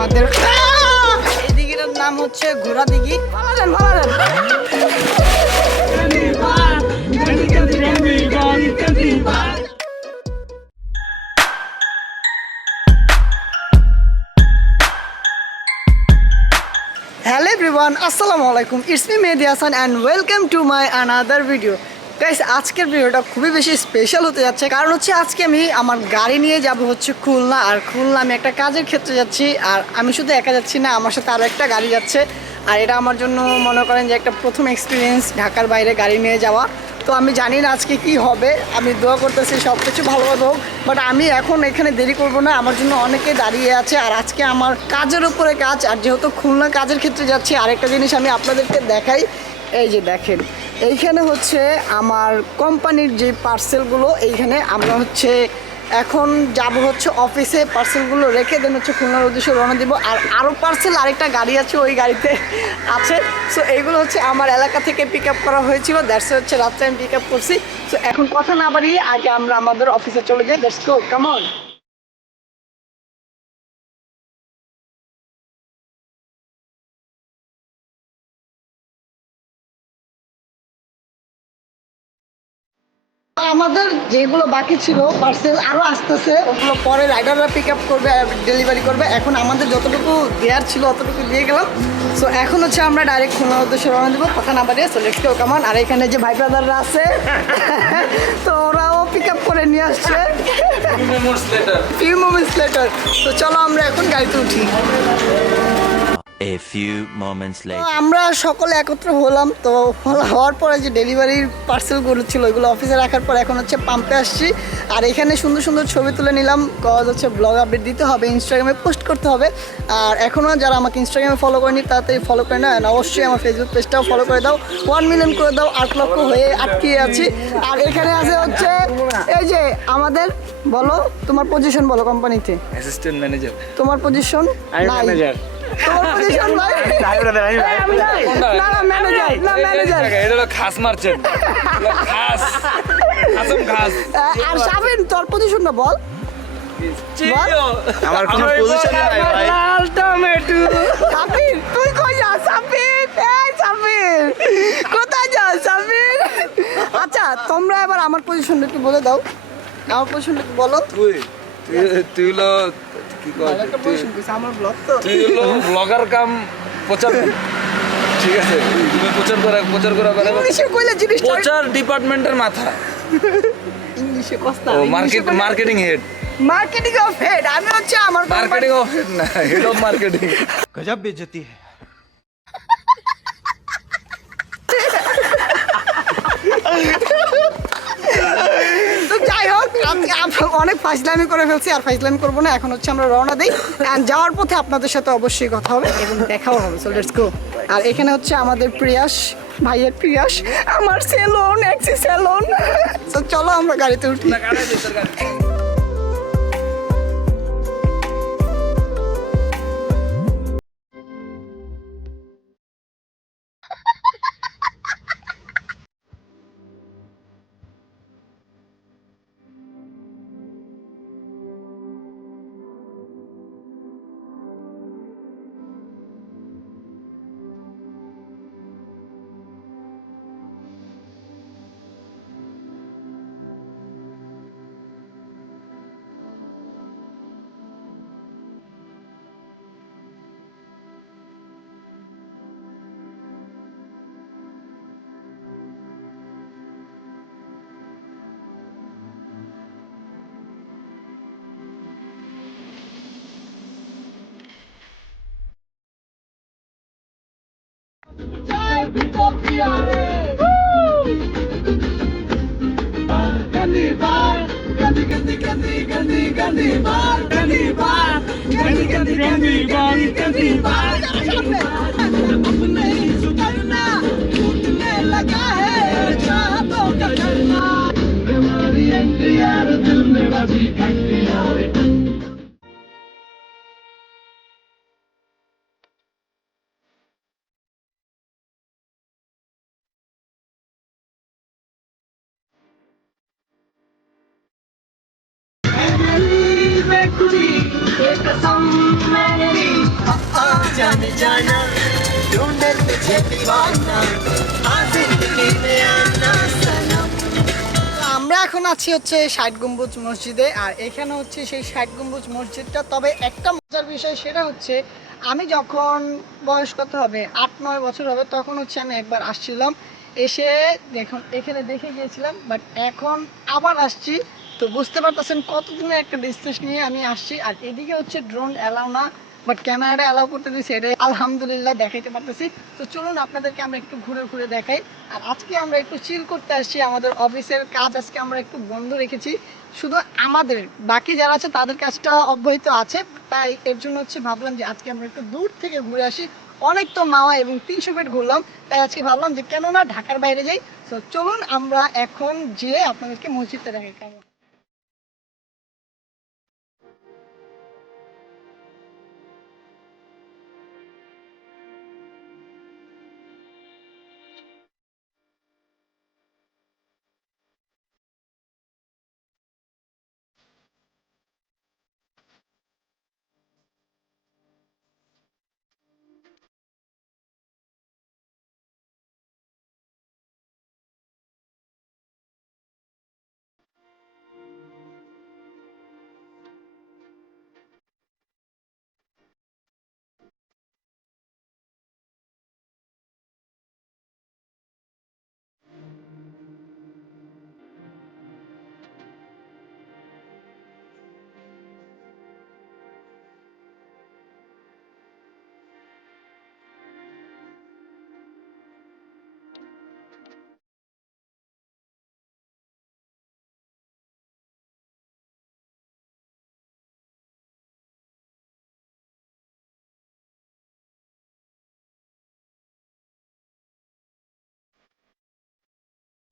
আমাদের এই দিঘিটার নাম হচ্ছে ঘোড়া দিঘি। হ্যালো এভরিওয়ান, আসসালামু আলাইকুম। It's me Mehedi Hasan and welcome to my another video. Guys, আজকের ভিডিওটা খুবই বেশি স্পেশাল হতে যাচ্ছে, কারণ হচ্ছে আজকে আমি আমার গাড়ি নিয়ে যাব হচ্ছে খুলনা। আর খুলনা আমি একটা কাজের ক্ষেত্রে যাচ্ছি, আর আমি শুধু একা যাচ্ছি না, আমার সাথে আরও একটা গাড়ি যাচ্ছে। আর এটা আমার জন্য মনে করেন যে একটা প্রথম এক্সপিরিয়েন্স, ঢাকার বাইরে গাড়ি নিয়ে যাওয়া। তো আমি জানি না আজকে কি হবে, আমি দোয়া করতেছি সব কিছু ভালোভাবে হোক। বাট আমি এখন এখানে দেরি করব না, আমার জন্য অনেকে দাঁড়িয়ে আছে। আর আজকে আমার কাজের উপরে কাজ, আর যেহেতু খুলনা কাজের ক্ষেত্রে যাচ্ছি, আরেকটা জিনিস আমি আপনাদেরকে দেখাই। এই যে দেখেন, এইখানে হচ্ছে আমার কোম্পানির যে পার্সেলগুলো, এইখানে আমরা হচ্ছে এখন যাব হচ্ছে অফিসে, পার্সেলগুলো রেখে দেন হচ্ছে খুলনার উদ্দেশ্যে রওনা দিব। আর আরও পার্সেল আরেকটা গাড়ি আছে, ওই গাড়িতে আছে। সো এইগুলো হচ্ছে আমার এলাকা থেকে পিক আপ করা হয়েছিল, দ্যাটস হচ্ছে রাত্রে আমি পিক আপ করছি। সো এখন কথা না বাড়িয়ে আগে আমরা আমাদের অফিসে চলে যাই। Let's go, come on. আমাদের যেগুলো বাকি ছিল পার্সেল আরও আসতেছে, ওগুলো পরে রাইডাররা পিক আপ করবে, ডেলিভারি করবে। এখন আমাদের যতটুকু দেওয়ার ছিল অতটুকু দিয়ে গেলাম। সো এখন হচ্ছে আমরা ডাইরেক্ট খুলনার উদ্দেশ্যে রওনা দেবো, কথা না বাড়িয়ে। So let's go, come on. আর এখানে যে ভাই ব্রাদাররা আছে তো ওরাও পিক আপ করে নিয়ে আসছে ফিউ মোমেন্টস লেটার। তো চলো আমরা এখন গাড়িতে উঠি। A few moments later. আমরা সকলে একত্র হলাম। তো হওয়ার পরে যে ডেলিভারির পার্সেলগুলো ছিল ওইগুলো অফিসে রাখার পর এখন হচ্ছে পাম্পে আসছি। আর এখানে সুন্দর সুন্দর ছবি তুলে নিলাম, কজ হচ্ছে ব্লগ আপডেট দিতে হবে, ইনস্টাগ্রামে পোস্ট করতে হবে। আর এখনও যারা আমাকে ইনস্টাগ্রামে ফলো করেনি তাড়াতাড়ি ফলো করে না, অবশ্যই আমার ফেসবুক পেজটাও ফলো করে দাও। 1 মিলিয়ন করে দাও, 8 লক্ষ হয়ে আটকিয়ে আছি। আর এখানে আছে হচ্ছে এই যে আমাদের, বলো তোমার পজিশন বলো কোম্পানিতে। Assistant manager. তোমার পজিশন ম্যানেজার। তোমার পজিশন ভাই? না না, ম্যানেজার না, ম্যানেজার। এটা হলো খাস মার্চেন্ট, খাস খাসম খাস। আর শাবিন, তোর পজিশনটা বল। আমার কোনো পজিশন নাই ভাই। লাল টমেটো। শাবিন তুই কই যাস? শাবিন, এই শাবিন কোথায় যাস শাবিন? আচ্ছা তোমরা এবার আমার পজিশনটা একটু বলে দাও, আমার পজিশনটা একটু বলো। তুই হলো কি কয়, একটা পজিশন কইছে আমার ব্লগ তো। তুই হলো ব্লগার কাম প্রচার, ঠিক আছে? তুমি প্রচার করা ইংলিশে কইলে জিনিসটা প্রচার ডিপার্টমেন্টের মাথা। ইংলিশে কস্তা। ও marketing head. Marketing of head. আমি হচ্ছে আমার মার্কেটিং অফ হেড না, হেড অফ মার্কেটিং। गजब बेइज्जती है। তো যাই হোক, অনেক ফাইজলামি করে ফেলছি, আর ফাইজলামি করবো না। এখন হচ্ছে আমরা রওনা দিই, অ্যান্ড যাওয়ার পথে আপনাদের সাথে অবশ্যই কথা হবে এবং দেখাও হবে। সো লেটস গো। আর এখানে হচ্ছে আমাদের প্রিয়াস ভাইয়ের, প্রিয়াস আমার সেলুন, এক্সি সেলুন। তো চলো আমরা গাড়িতে উঠি। जाने जाना ढूंढे तुझे दीवाना हाँ जिंदगी में आना सनम। আমরা এখন আছি হচ্ছে 60 গম্বুজ মসজিদে, আর এখানে হচ্ছে সেই 60 গম্বুজ মসজিদটা। তবে একটা মজার বিষয় সেটা হচ্ছে আমি যখন বয়স কত হবে 8-9 বছর হবে তখন হচ্ছে আমি একবার আসছিলাম, এসে দেখুন এখানে দেখে গিয়েছিলাম, বাট এখন আবার আসছি। তো বুঝতে পারতেছেন কতদিনের একটা ডিসটেন্স নিয়ে আমি আসছি। আর এদিকে হচ্ছে ড্রোন অ্যালাউ না, বাট ক্যামেরাটা অ্যালাউ করতে দিয়েছে, এটা আলহামদুলিল্লাহ দেখাইতে পারতেছি। তো চলুন আপনাদেরকে আমরা একটু ঘুরে ঘুরে দেখাই। আর আজকে আমরা একটু চিল করতে আসছি, আমাদের অফিসের কাজ আজকে আমরা একটু বন্ধ রেখেছি, শুধু আমাদের বাকি যারা আছে তাদের কাজটা অব্যাহত আছে। তাই এর জন্য হচ্ছে ভাবলাম যে আজকে আমরা একটু দূর থেকে ঘুরে আসি। অনেক তো মাওয়া এবং 300 ফিট ঘুরলাম, তাই আজকে ভাবলাম যে কেন না ঢাকার বাইরে যাই। তো চলুন আমরা এখন যেয়ে আপনাদেরকে মসজিদটা দেখাই কেমন।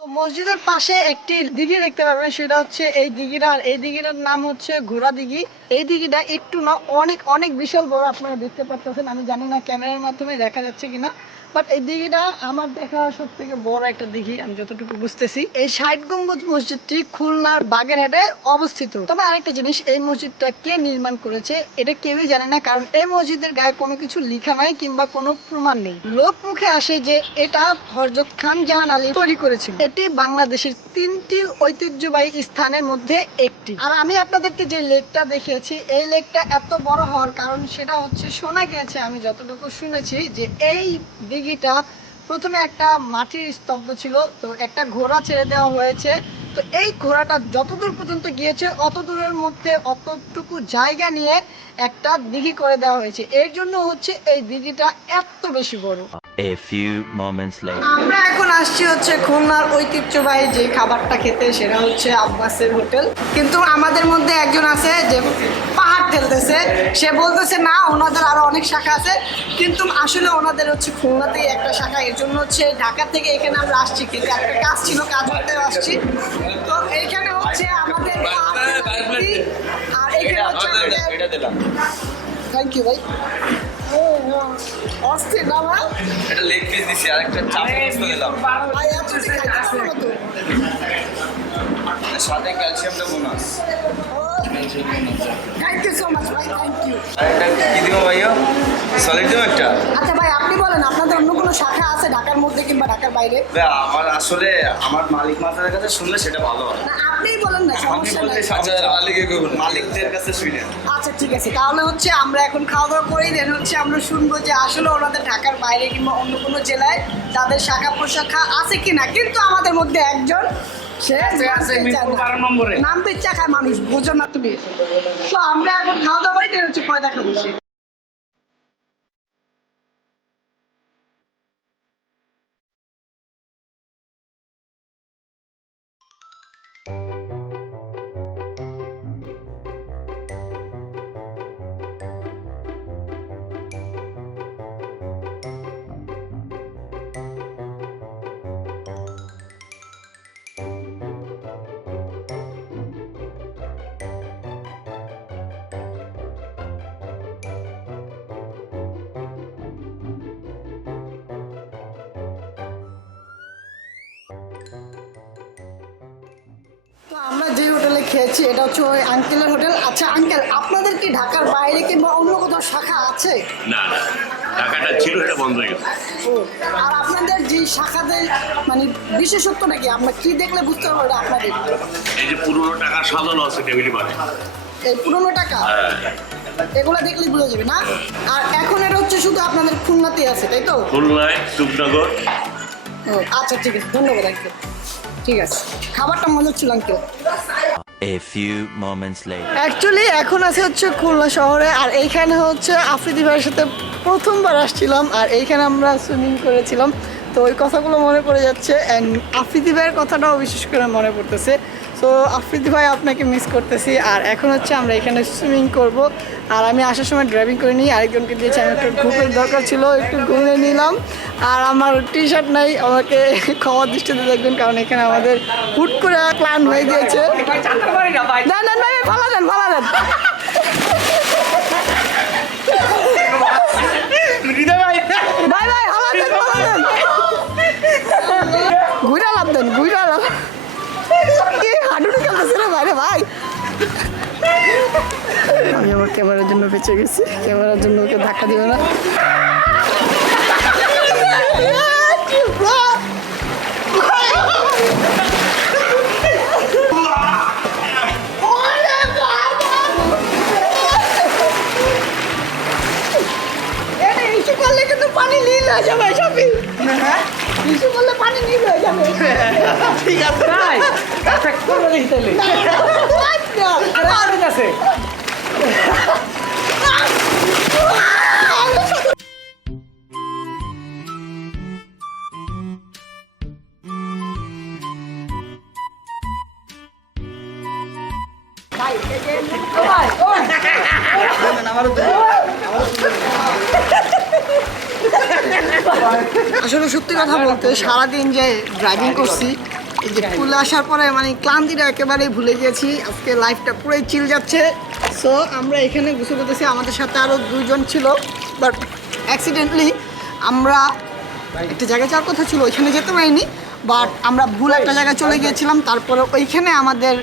তো মসজিদের পাশে একটি দিঘি দেখতে পাবেন, সেটা হচ্ছে এই দিঘিটা। আর এই দিঘিটার নাম হচ্ছে ঘোড়া দিঘি। এই দিঘিটা একটু না অনেক অনেক বিশাল বড়, আপনারা দেখতে পাচ্ছেন। আমি জানি না ক্যামেরার মাধ্যমে দেখা যাচ্ছে কিনা, বাট এই দিঘিটা আমার দেখা সব থেকে বড় একটা দিঘি আমি যতটুকু বুঝতেছি। এই 60 গম্বুজ মসজিদটি খুলনার বাগেরহাটে অবস্থিত। তবে আরেকটা জিনিস, এই মসজিদটা কে নির্মাণ করেছে এটা কেউই জানে না, কারণ এই মসজিদের গায়ে কোনো কিছু লেখা নাই কিংবা কোনো প্রমাণ নেই। লোক মুখে আসে যে এটা হযরত খান জাহান আলী তৈরি করেছিল। এটি বাংলাদেশের 3টি ঐতিহ্যবাহী স্থানের মধ্যে একটি। আর আমি আপনাদেরকে যে লেকটা দেখিয়েছি, এই লেকটা এত বড় হওয়ার কারণ সেটা হচ্ছে শোনা গিয়েছে, আমি যতটুকু শুনেছি, যে এই দিঘিটা প্রথমে একটা মাটির স্তব্ধ ছিল, তো একটা ঘোড়া ছেড়ে দেওয়া হয়েছে। তো এই ঘোড়াটা যতদূর পর্যন্ত গিয়েছে অত দূরের মধ্যে অতটুকু জায়গা নিয়ে একটা দিঘি করে দেওয়া হয়েছে, এর জন্য হচ্ছে এই দিঘিটা এত বেশি বড়। A few moments later. আমরা এখন আসছি হচ্ছে খুলনার ঐতিহ্যবাহী যে খাবারটা খেতে, সেটা হচ্ছে আব্বাসের হোটেল। কিন্তু আমাদের মধ্যে একজন আছে যে পাহাড় ঠেলতেছে, সে বলতেছে না ওনাদের আরো অনেক শাখা আছে, কিন্তু আসলে ওনাদের হচ্ছে খুলনাতেই একটা শাখা। এর জন্য হচ্ছে ঢাকা থেকে এখানে আমরা আসছি, কিন্তু একটা কাজ ছিল, কাজ করতে আসছি। তো এইখানে হচ্ছে আমাদের আর এখানে হচ্ছে থ্যাংক ইউ ভাই। অস্থির না ভাই, এটা লেগ পিস দিছি আর একটা চাপ মস্ত দিলাম ভাই এত খাইতেছো না তো। সাথে ক্যালসিয়ামটা bonus. Thank you so much ভাই, থ্যাংক ইউ। আর এটা কি দিব ভাইয়া? সলিড দিব একটা? আচ্ছা ভাই আপনি বলেন, আপনাদের অন্য কোনো শাখা আছে ঢাকার মধ্যে কিংবা ঢাকার বাইরে? আমার আসলে আমার মালিক মাতার কাছে শুনলে সেটা ভালো হয়। না আপনিই বলেন না, আমি সমস্যা বলতে নাই। আচ্ছা মালিকদের কাছে শুনে। আচ্ছা ঠিক আছে, তাহলে হচ্ছে আমরা এখন খাওয়া দাওয়া করেই দেন হচ্ছে আমরা শুনবো যে আসলে ওনাদের ঢাকার বাইরে কিংবা অন্য কোনো জেলায় তাদের শাখা প্রশাখা আছে কিনা। কিন্তু আমাদের মধ্যে একজন সে নাম তো ইচ্ছা খায় মানুষ, বোঝো না তুমি। তো আমরা এখন খাওয়া দাওয়া করেই দেন হচ্ছে পরে দেখা বসে। তো আমরা যে হোটেলে খেয়েছি এটা হচ্ছে ওই আঙ্কেলের হোটেল। আচ্ছা আঙ্কেল, আপনাদের কি ঢাকার বাইরে কিংবা অন্য কোথাও শাখা আছে? না শাখাটা ছিল এটা বন্ধ হয়ে গেছে। ও, আর আপনাদের যে শাখাতে মানে বিশেষত্বটা কি, আমরা কি দেখলে বুঝতে পারবো এটা আপনাদের? এই যে পুরোনো টাকা সাজানো আছে টেবিলে মানে এই পুরোনো টাকা এগুলো দেখলে বোঝা যাবে না। আর এখন এটা হচ্ছে শুধু আপনাদের খুলনাতে আছে, তাই তো? খুলনায় সুখনগর। ও, আচ্ছা ঠিক আছে, ধন্যবাদ আঙ্কেল। ঠিক আছে, খাবারটা মজা ছিল uncle. A few moments later. Actually এখন আছে হচ্ছে খুলনা শহরে, আর এইখানে হচ্ছে আফ্রিদি ভাইয়ের সাথে প্রথমবার আসছিলাম, আর এইখানে আমরা সুইমিং করেছিলাম। তো ওই কথাগুলো মনে পড়ে যাচ্ছে, অ্যান্ড আফ্রিদি ভাইয়ের কথাটাও বিশেষ করে মনে পড়তেছে। সো আফ্রিদি ভাই আপনাকে মিস করতেছি। আর এখন হচ্ছে আমরা এখানে সুইমিং করব, আর আমি আসার সময় ড্রাইভিং করে নিই, আরেকজনকে দিয়েছি। আমি একটু গ্রুপের দরকার ছিল, একটু ঘুরে নিলাম। আর আমার টি শার্ট নাই, আমাকে ক্ষমা দৃষ্টিতে দেখবেন, কারণ এখানে আমাদের হুট করে প্ল্যান হয়ে গিয়েছে। না না না, ভালো দেন ভালো দেন। ভাই ভাই ভালো দেন ভালো দেন, ঘুরা লাভ দেন ঘুরা লাভ। হাঁটুটু খেলতেছে রে বাইরে ভাই। আমি আমার ক্যামেরার জন্য বেঁচে গেছি, ক্যামেরার জন্য ওকে ধাক্কা দিবে না। করলে কিন্তু পানি নীল হয়ে যাবে সবই। কিছু করলে পানি নীল হয়ে যাবে। ঠিক আছে ভাই, এফেক্ট করবে না তাহলে। ঠিক আছে। আসলে সত্যি কথা বলতে সারাদিন যে ড্রাইভিং করছি, এই যে স্কুলে আসার পরে মানে ক্লান্তিটা একেবারেই ভুলে গেছি। আজকে লাইফটা পুরোই চিল যাচ্ছে। সো আমরা এখানে গোসল করতেছি, আমাদের সাথে আরও দুজন ছিল, বাট অ্যাক্সিডেন্টলি আমরা একটা জায়গায় যাওয়ার কথা ছিল, ওইখানে যেতে পারিনি। বাট আমরা ভুল একটা জায়গায় চলে গিয়েছিলাম, তারপরে ওইখানে আমাদের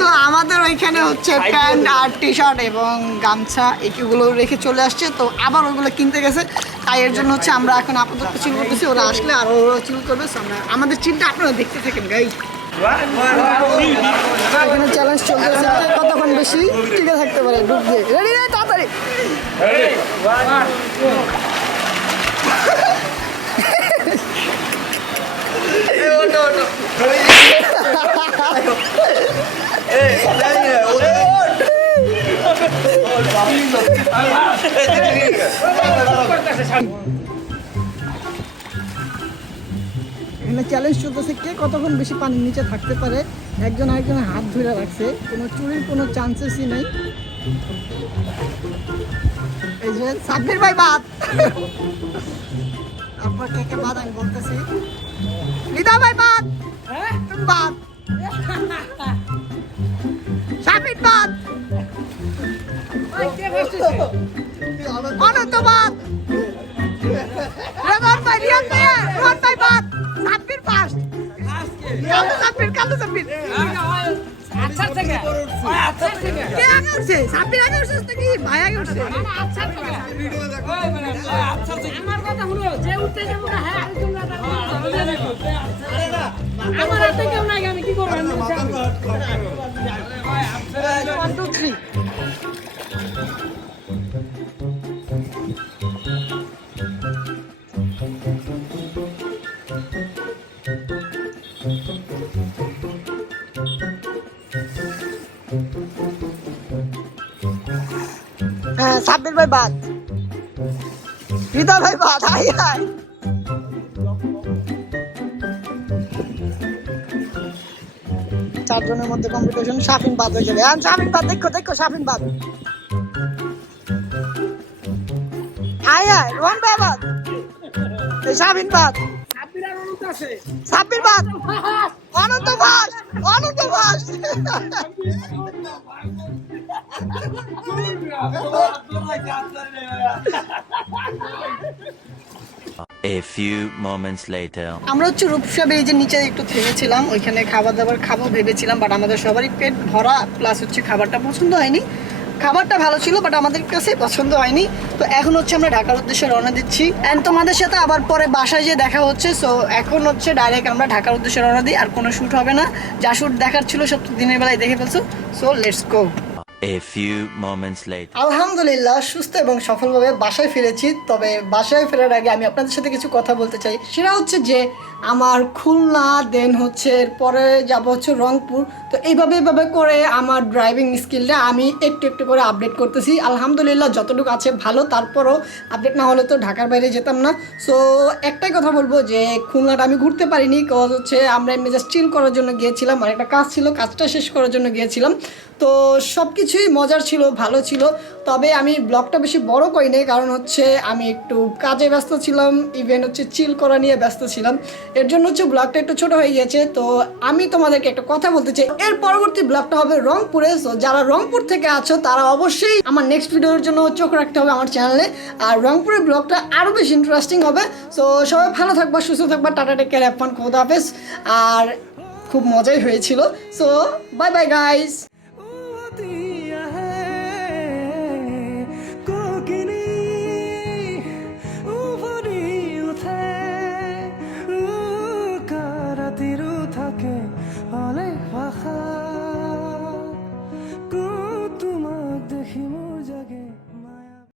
তো আমাদের ওইখানে হচ্ছে প্যান্ট আর টি শার্ট এবং গামছা এগুলো রেখে চলে আসছে। তো আবার ওইগুলো কিনতে গেছে, তাই এর জন্য হচ্ছে আমরা এখন আপাতত চিল করতেছি। ওরা আসলে আরও চিল করবে। আমরা আমাদের চিলটা আপনারা দেখতে থাকেন গাই। এখানে চ্যালেঞ্জ চলতেছে, কতক্ষণ বেশি টিকে থাকতে পারে ডুব দিয়ে। রেডি রে, তাড়াতাড়ি। এখানে চ্যালেঞ্জ চলতেছে কে কতক্ষণ বেশি পানির নিচে থাকতে পারে। একজন আরেকজনের হাত ধরে রাখছে, কোনো চুরির কোনো চান্সেসই নেই। এই যে সাব্বির ভাই বাদ, তারপর কে কে বাদ আমি বলতেছি। নিদা ভাই বাদ, তুমি বাদ, সাব্বির বাদ, অনন্ত বাদ, রেমন ভাই, রিয়ান ভাই, রোহন ভাই বাদ, সাব্বির ফার্স্ট, কালু সাব্বির আচ্ছা থেকে কে আগে উঠছে? সাব্বির আগে উঠছে নাকি ভাই আগে উঠছে? আচ্ছা থেকে ভিডিও দেখো, আচ্ছা থেকে আমার কথা হলো যে উঠতে যাবো না। হ্যাঁ আমার হাতে কেউ নাই, আমি কি করব? One two three. হ্যাঁ সাব্বির ভাই বাদ, হৃদয় ভাই বাদ। হাই হাই, চারজনের মধ্যে কম্পিটিশন। শাফিন বাদ হয়ে যাবে। শাফিন বাদ, দেখো শাফিন বাদ। হাই হাই, রোহন ভাই বাদ, শাফিন বাদ, সাব্বির বাদ, অনন্ত বাস, অনন্ত বাস। A few moments later. আমরা হচ্ছে রূপসা ব্রিজের নিচে একটু থেমেছিলাম, ওইখানে খাবার দাবার খাবো ভেবেছিলাম, বাট আমাদের সবারই পেট ভরা, প্লাস হচ্ছে খাবারটা পছন্দ হয়নি। খাবারটা ভালো ছিল বাট আমাদের কাছে পছন্দ হয়নি। তো এখন হচ্ছে আমরা ঢাকার উদ্দেশ্যে রওনা দিচ্ছি, অ্যান্ড তোমাদের সাথে আবার পরে বাসায় যেয়ে দেখা হচ্ছে। সো এখন হচ্ছে ডাইরেক্ট আমরা ঢাকার উদ্দেশ্যে রওনা দিই, আর কোনো শ্যুট হবে না, যা শ্যুট দেখার ছিল সব দিনের বেলায় দেখে ফেলছো। So let's go. A few moments later. আলহামদুলিল্লাহ সুস্থ এবং সফলভাবে বাসায় ফিরেছি। তবে বাসায় ফেরার আগে আমি আপনাদের সাথে কিছু কথা বলতে চাই। সেটা হচ্ছে যে আমার খুলনা, দেন হচ্ছে পরে যাব হচ্ছে রংপুর। তো এইভাবে করে আমার ড্রাইভিং স্কিলটা আমি একটু একটু করে আপডেট করতেছি। আলহামদুলিল্লাহ যতটুকু আছে ভালো, তারপরও আপডেট না হলে তো ঢাকার বাইরে যেতাম না। সো একটাই কথা বলবো যে খুলনাটা আমি ঘুরতে পারিনি, কজ হচ্ছে আমরা এমনি জাস্ট চিল করার জন্য গিয়েছিলাম, আর একটা কাজ ছিল, কাজটা শেষ করার জন্য গিয়েছিলাম। তো সব কিছুই মজার ছিল, ভালো ছিল। তবে আমি ব্লগটা বেশি বড় করিনি, কারণ হচ্ছে আমি একটু কাজে ব্যস্ত ছিলাম, ইভেন হচ্ছে চিল করা নিয়ে ব্যস্ত ছিলাম, এর জন্য হচ্ছে ব্লগটা একটু ছোট হয়ে গিয়েছে। তো আমি তোমাদেরকে একটা কথা বলতে চাই, এর পরবর্তী ব্লগটা হবে রংপুরে। সো যারা রংপুর থেকে আছো তারা অবশ্যই আমার নেক্সট ভিডিওর জন্য চোখ রাখতে হবে আমার চ্যানেলে, আর রংপুরের ব্লগটা আরও বেশি ইন্টারেস্টিং হবে। সো সবাই ভালো থাকবা, সুস্থ থাকবা, tata, take care, have fun, খোদা হাফেজ। আর খুব মজাই হয়েছিল। So bye bye guys.